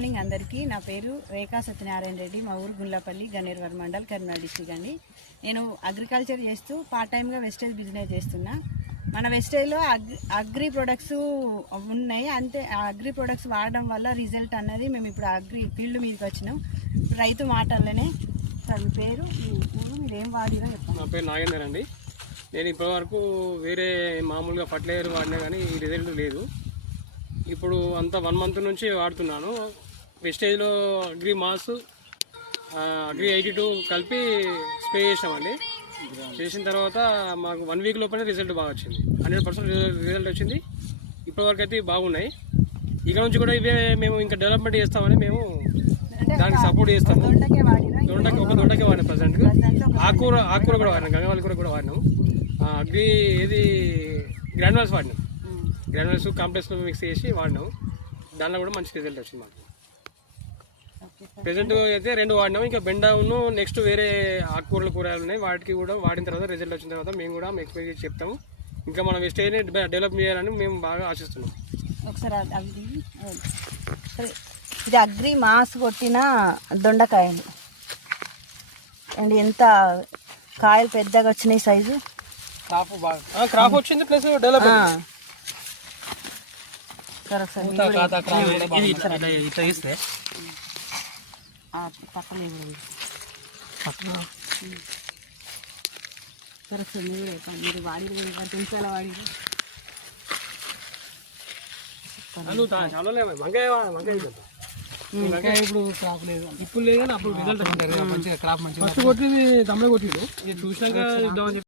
Morning అందరికీ. నా పేరు రేఖా సత్యనారాయణ రెడ్డి. మా ఊరు గుండ్లపల్లి, గన్నేరువరం మండల్, కరీంనగర్ డిస్ట్రిక్ట్ అండి. నేను అగ్రికల్చర్ చేస్తూ పార్ట్ టైమ్గా వెస్టేజ్ బిజినెస్ చేస్తున్నా. మన వెస్టేజ్లో అగ్రి ప్రొడక్ట్స్ ఉన్నాయి. అంతే అగ్రి ప్రొడక్ట్స్ వాడడం వల్ల రిజల్ట్ అన్నది మేము ఇప్పుడు అగ్రి ఫీల్డ్ మీదకి వచ్చినాం. రైతు మాటల్లోనే మీ పేరు, మీ ఊరు, మీరు ఏం వాడినా చెప్పండి. నా పేరు నాగేందర్ అండి. నేను ఇప్పటివరకు వేరే మామూలుగా ఫర్టిలైజర్ వాడినా కానీ ఈ రిజల్ట్ లేదు. ఇప్పుడు అంతా 1 మంత్ నుంచి వాడుతున్నాను. వెస్టేజ్లో అగ్రి మాస్, అగ్రి 82 కలిపి స్ప్రే చేసామండి. చేసిన తర్వాత మాకు 1 వీక్ లోపలే రిజల్ట్ బాగా వచ్చింది. 100% రిజల్ట్ వచ్చింది. ఇప్పటివరకు అయితే బాగున్నాయి. ఇక నుంచి కూడా ఇవే మేము ఇంకా డెవలప్మెంట్ చేస్తామని మేము దానికి సపోర్ట్ చేస్తాము. దొండకే వాడినాం ప్రజెంట్. ఆకుకూర కూడా వాడినాం, గంగవాళ్ళ కూర కూడా వాడినాం. అగ్రి ఏది గ్రాన్యువల్స్ వాడినాం. గ్రాన్యువల్స్ కాంప్లెక్స్ మిక్స్ చేసి వాడినాం. దానిలో కూడా మంచి రిజల్ట్ వచ్చింది మాకు. ప్రెసెంట్ అయితే 2 వాడినాం. ఇంకా బెండాను నెక్స్ట్ వేరే ఆకుకూరల కూరగాయలు ఉన్నాయి. వాటికి కూడా వాడిన తర్వాత రిజల్ట్ వచ్చిన తర్వాత మేము కూడా ఎక్స్ప్లెయిన్ చేసి చెప్తాము. ఇంకా మన వెస్టేజ్ డెవలప్ చేయాలని మేము బాగా ఆశిస్తున్నాం. ఒకసారి ఇది అగ్రి మాస్ కొట్టిన దొండకాయలు అండ్ ఎంత కాయలు పెద్దగా వచ్చినాయి. సైజు క్రాప్ వచ్చింది, ప్లస్ డెవలప్మెంట్. మీరు వాడి నిమిషాల వాడి ఇప్పుడు క్రాప్ లేదు, ఇప్పుడు లేదు కానీ అప్పుడు రిజల్ట్ మంచిగా క్రాప్ మంచిగా ఫస్ట్ కొట్టింది తమ్ముడే కొట్టిండు. చూసినాక